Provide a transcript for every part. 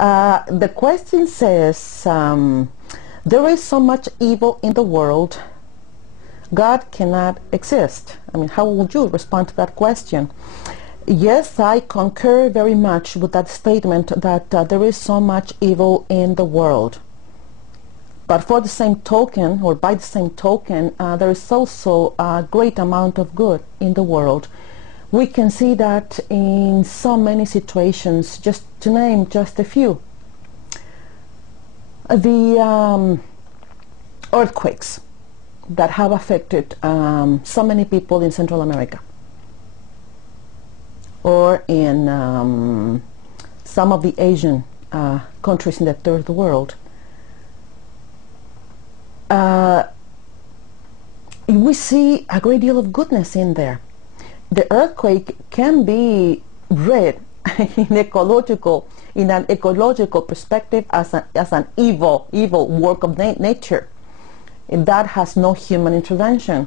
The question says, there is so much evil in the world, God cannot exist. I mean, how would you respond to that question? Yes, I concur very much with that statement that there is so much evil in the world. But for the same token, or by the same token, there is also a great amount of good in the world. We can see that in so many situations, just to name just a few. The earthquakes that have affected so many people in Central America, or in some of the Asian countries in the third world. We see a great deal of goodness in there. The earthquake can be read in an ecological perspective as an evil work of nature that has no human intervention.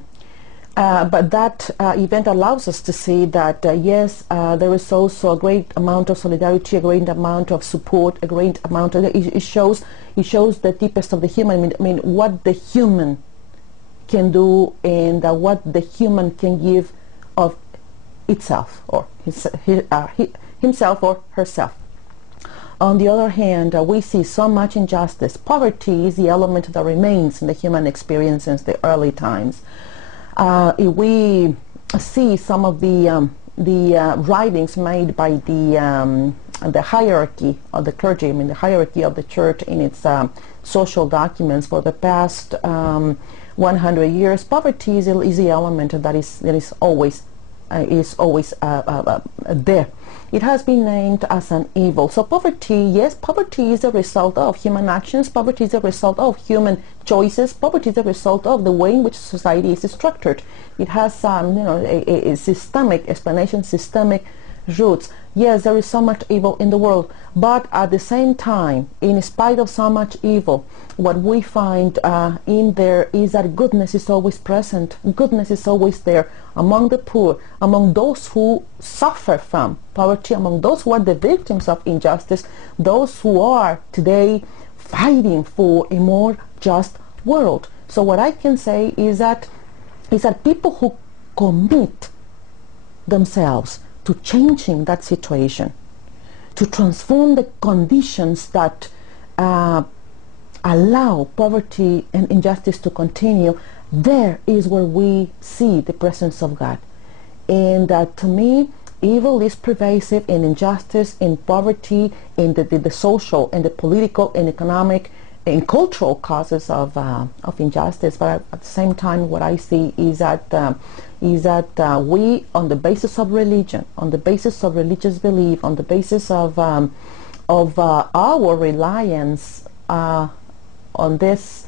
But that event allows us to see that yes, there is also a great amount of solidarity, a great amount of support, a great amount of it shows the deepest of the human. I mean what the human can do, and what the human can give of itself, or himself or herself. On the other hand, we see so much injustice. Poverty is the element that remains in the human experience since the early times. We see some of the writings made by the hierarchy of the clergy, I mean the hierarchy of the church in its social documents for the past 100 years. Poverty is the element that is always there. It has been named as an evil. So poverty, yes, poverty is a result of human actions. Poverty is a result of human choices. Poverty is a result of the way in which society is structured. It has a systemic explanation, systemic roots. Yes, there is so much evil in the world, but at the same time, in spite of so much evil, what we find in there is that goodness is always present. Goodness is always there among the poor, among those who suffer from poverty, among those who are the victims of injustice, those who are today fighting for a more just world. So what I can say is that people who commit themselves to changing that situation, to transform the conditions that allow poverty and injustice to continue, there is where we see the presence of God. And to me, evil is pervasive in injustice, in poverty, in the social and the political and economic and cultural causes of injustice. But at the same time, what I see is that we, on the basis of religion, on the basis of religious belief, on the basis of our reliance on this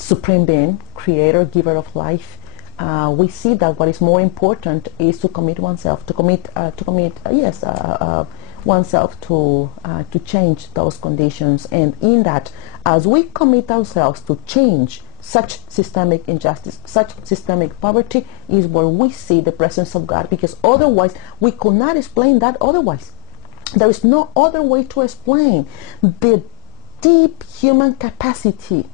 supreme being, creator, giver of life, we see that what is more important is to commit oneself, oneself to change those conditions. And in that, as we commit ourselves to change such systemic injustice, such systemic poverty, is where we see the presence of God, because otherwise we could not explain that otherwise. There is no other way to explain the deep human capacity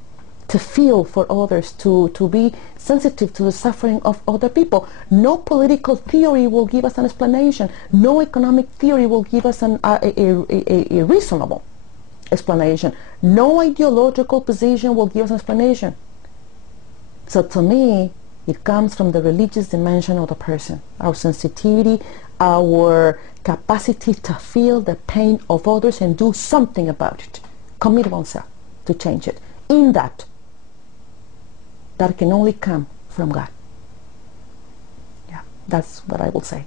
to feel for others, to be sensitive to the suffering of other people. No political theory will give us an explanation. No economic theory will give us a reasonable explanation. No ideological position will give us an explanation. So to me, it comes from the religious dimension of the person, our sensitivity, our capacity to feel the pain of others and do something about it. Commit oneself to change it. In that can only come from God. Yeah, that's what I will say.